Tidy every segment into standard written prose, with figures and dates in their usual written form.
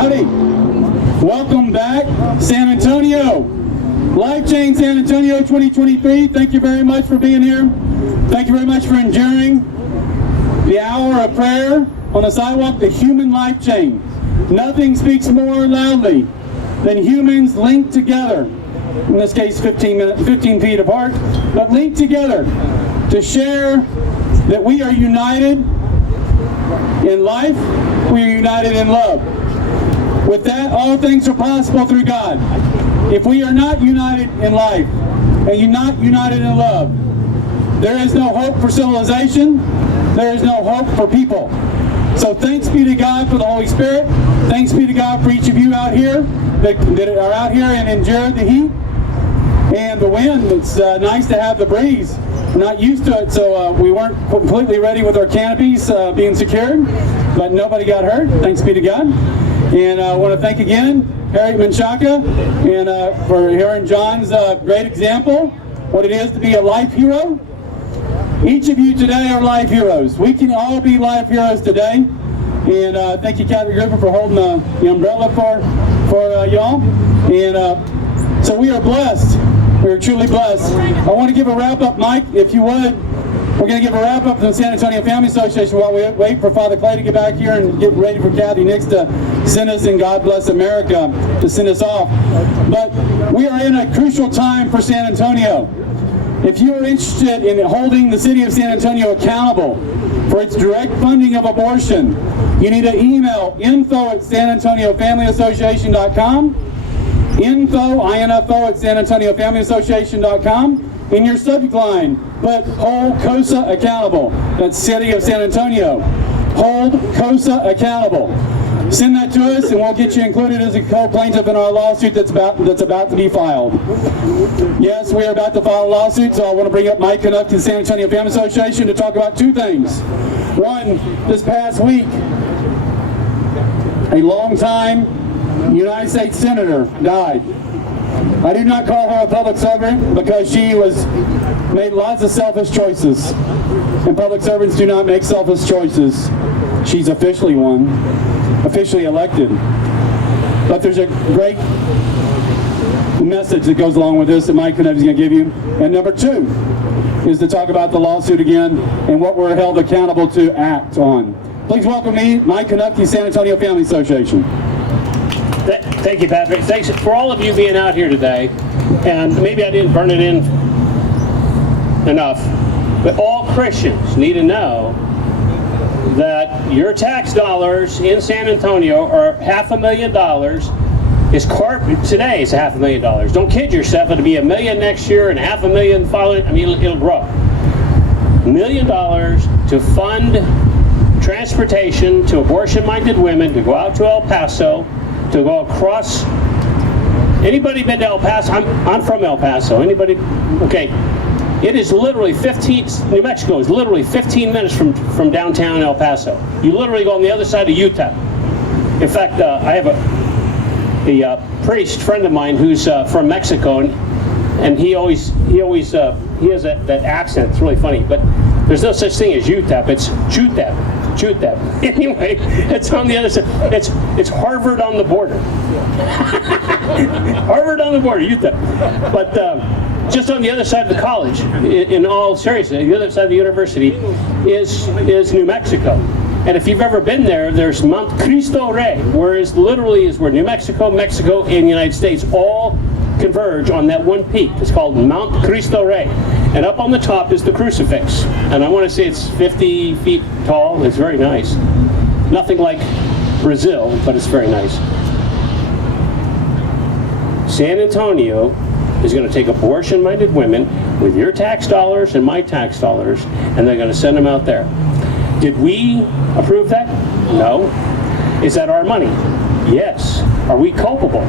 Howdy. Welcome back, San Antonio. Life Change San Antonio 2023. Thank you very much for being here. Thank you very much for enduring the hour of prayer on the sidewalk, the human life chain. Nothing speaks more loudly than humans linked together. In this case, 15 feet apart, but linked together to share that we are united in life, we are united in love. With that, all things are possible through God. If we are not united in life and you're not united in love, there is no hope for civilization, there is no hope for people. So thanks be to God for the Holy Spirit. Thanks be to God for each of you out here that are out here and endure the heat and the wind. It's nice to have the breeze. We're not used to it, so we weren't completely ready with our canopies being secured, but nobody got hurt. Thanks be to God. And I want to thank again Harriet Menchaca and for hearing John's great example, what it is to be a life hero. Each of you today are life heroes. We can all be life heroes today. And thank you, Kathy Gruber, for holding the umbrella for y'all. And so we are blessed. We are truly blessed. I want to give a wrap-up, Mike, if you would. We're going to give a wrap-up from the San Antonio Family Association while we wait for Father Clay to get back here and get ready for Kathy Nix to send us in God Bless America to send us off. But we are in a crucial time for San Antonio. If you are interested in holding the city of San Antonio accountable for its direct funding of abortion, you need to email info@sanantoniofamilyassociation.com, info at sanantoniofamilyassociation.com. In your subject line, put Hold COSA Accountable. That's City of San Antonio. Hold COSA Accountable. Send that to us and we'll get you included as a co-plaintiff in our lawsuit that's about to be filed. Yes, we are about to file a lawsuit, so I want to bring up Mike Knuffke of the San Antonio Family Association to talk about two things. One, this past week, a long-time United States Senator died. I do not call her a public servant because she made lots of selfish choices. And public servants do not make selfish choices. She's officially one, officially elected. But there's a great message that goes along with this that Mike Knuffke is going to give you. And number two is to talk about the lawsuit again and what we're held accountable to act on. Please welcome me, Mike Knuffke, San Antonio Family Association. Thank you, Patrick. Thanks for all of you being out here today. And maybe I didn't burn it in enough, but all Christians need to know that your tax dollars in San Antonio are $500,000. Today is $500,000. Don't kid yourself. It'll be $1 million next year and $500,000 following. I mean, it'll grow. $1 million to fund transportation to abortion-minded women to go out to El Paso, to go across. Anybody been to El Paso? I'm from El Paso. Anybody? Okay. It is literally New Mexico is literally 15 minutes from downtown El Paso. You literally go on the other side of Utah. In fact, I have a priest friend of mine who's from Mexico, and he has that accent. It's really funny, but there's no such thing as Utah. It's Jutep. Anyway, it's on the other side. It's Harvard on the border. Harvard on the border, Utah. But just on the other side of the college, in all seriousness, the other side of the university is New Mexico. And if you've ever been there, there's Mount Cristo Rey, where New Mexico, Mexico, and the United States all converge on that one peak. It's called Mount Cristo Rey. And up on the top is the crucifix. And I want to say it's 50 feet tall. It's very nice. Nothing like Brazil, but it's very nice. San Antonio is going to take abortion-minded women with your tax dollars and my tax dollars, and they're going to send them out there. Did we approve that? No. Is that our money? Yes. Are we culpable?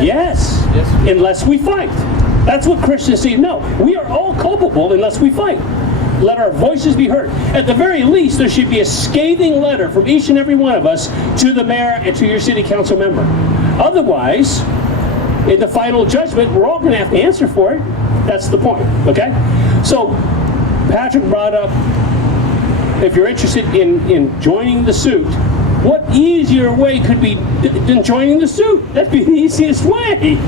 Yes. Unless we fight. That's what Christians see. No, we are all culpable unless we fight. Let our voices be heard. At the very least, there should be a scathing letter from each and every one of us to the mayor and to your city council member. Otherwise, in the final judgment, we're all going to have to answer for it. That's the point, okay? So, Patrick brought up, if you're interested in joining the suit, What easier way could be than joining the suit? That'd be the easiest way.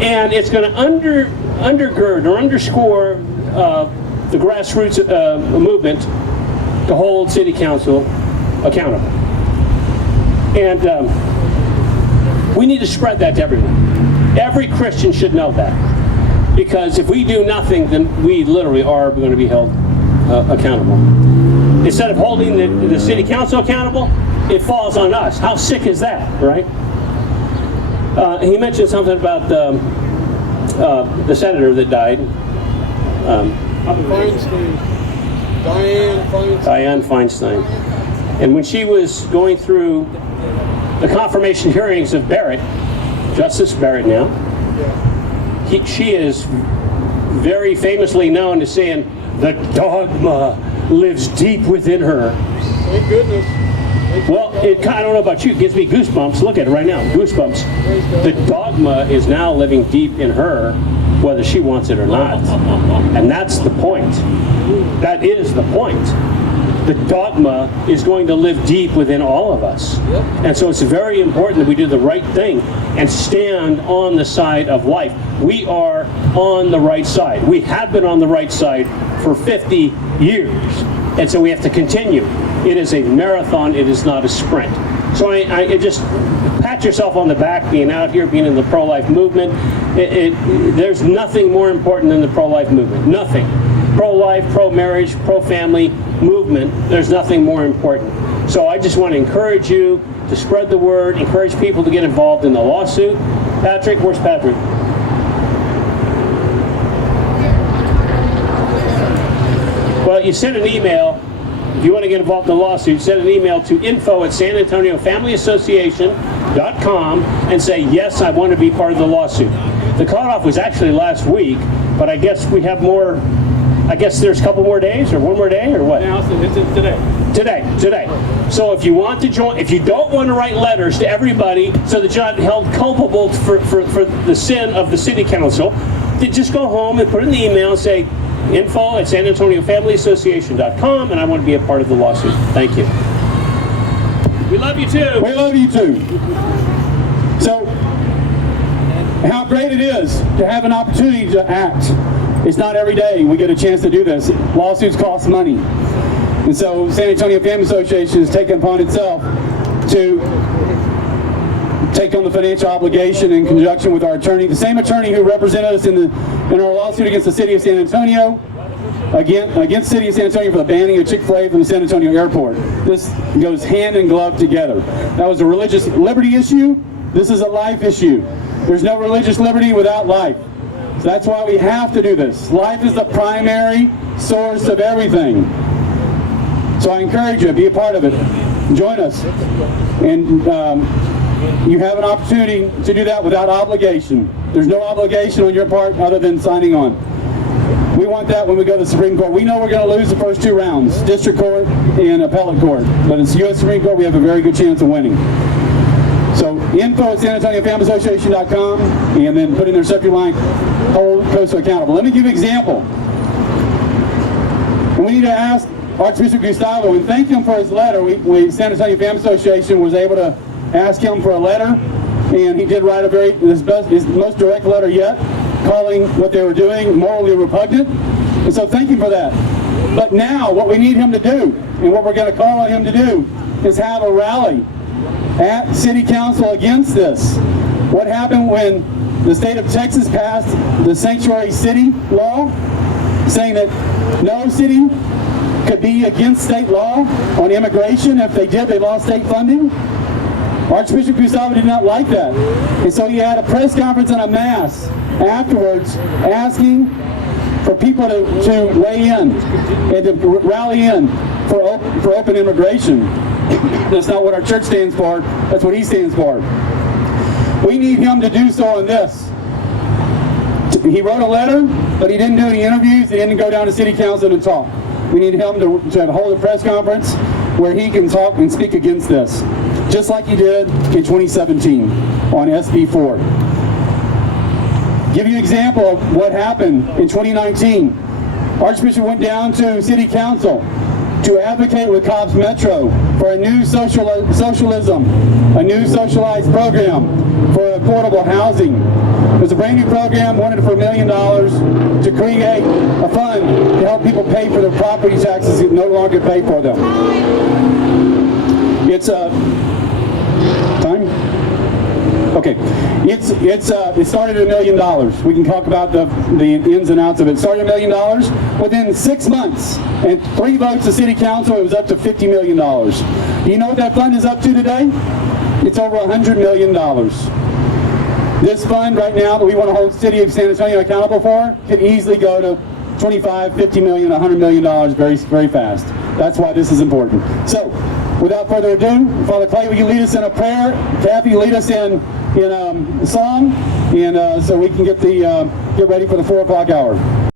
And it's going to undergird or underscore the grassroots movement to hold city council accountable. And we need to spread that to everyone. Every Christian should know that. Because if we do nothing, then we literally are going to be held accountable. Instead of holding the city council accountable, it falls on us. How sick is that, right? He mentioned something about the senator that died. Dianne Feinstein. And when she was going through the confirmation hearings of Barrett, Justice Barrett now, she is very famously known as saying, the dogma lives deep within her. Thank goodness. Well, I don't know about you, it gives me goosebumps. Look at it right now, goosebumps. The dogma is now living deep in her, whether she wants it or not. And that's the point. That is the point. The dogma is going to live deep within all of us. And so it's very important that we do the right thing and stand on the side of life. We are on the right side. We have been on the right side for 50 years. And so we have to continue. It is a marathon, it is not a sprint. So I just pat yourself on the back being out here, being in the pro-life movement. There's nothing more important than the pro-life movement. Nothing. Pro-life, pro-marriage, pro-family movement, there's nothing more important. So I just want to encourage you to spread the word, encourage people to get involved in the lawsuit. Patrick, where's Patrick? Well, you send an email. If you want to get involved in the lawsuit, send an email to info@sanantoniofamilyassociation.com and say, yes, I want to be part of the lawsuit. The cutoff was actually last week, but I guess we have more. I guess there's a couple more days, or one more day, or what? Now it's today. Today. So if you want to join, if you don't want to write letters to everybody so that you're not held culpable for the sin of the city council, then just go home and put in the email and say, info@sanantoniofamilyassociation.com, and I want to be a part of the lawsuit. Thank you. We love you too. We love you too. So, how great it is to have an opportunity to act. It's not every day we get a chance to do this. Lawsuits cost money. And so San Antonio Family Association has taken upon itself to take on the financial obligation in conjunction with our attorney, the same attorney who represented us in our lawsuit against the city of San Antonio, against the city of San Antonio for the banning of Chick-fil-A from the San Antonio airport. This goes hand in glove together. That was a religious liberty issue. This is a life issue. There's no religious liberty without life. So that's why we have to do this. Life is the primary source of everything. So I encourage you to be a part of it. Join us. And you have an opportunity to do that without obligation. There's no obligation on your part other than signing on. We want that when we go to the Supreme Court. We know we're going to lose the first two rounds, District Court and Appellate Court. But in the U.S. Supreme Court, we have a very good chance of winning. So info@sanantoniofamilyassociation.com, and then put in their subject line, hold COSO accountable. Let me give you an example. We need to ask Archbishop Gustavo and thank him for his letter. San Antonio Family Association was able to ask him for a letter, and he did write his most direct letter yet, calling what they were doing morally repugnant. And so thank him for that. But now what we need him to do, and what we're going to call on him to do, is have a rally at City Council against this. What happened when the state of Texas passed the sanctuary city law, saying that no city could be against state law on immigration. If they did, they lost state funding. Archbishop Gustavo did not like that. And so he had a press conference and a mass afterwards asking for people to weigh in and to rally in for open immigration. That's not what our church stands for. That's what he stands for. We need him to do so on this. He wrote a letter, but he didn't do any interviews. He didn't go down to City Council and talk. We need him to hold a press conference where he can talk and speak against this, just like he did in 2017 on SB 4. Give you an example of what happened in 2019. Archbishop went down to City Council to advocate with Cobb's Metro for a new socialism, a new socialized program for affordable housing. There's a brand new program wanted for $1 million to create a fund to help people pay for their property taxes that no longer pay for them. It's time? Okay, it started at $1 million. We can talk about the ins and outs of it. It started at $1 million. Within 6 months and 3 votes of City Council, it was up to $50 million. Do you know what that fund is up to today? It's over $100 million. This fund right now that we want to hold the City of San Antonio accountable for could easily go to $25, $50 million, $100 million very, very fast. That's why this is important. So, without further ado, Father Clay, will you lead us in a prayer? Kathy, lead us in a song, and so we can get ready for the 4 o'clock hour.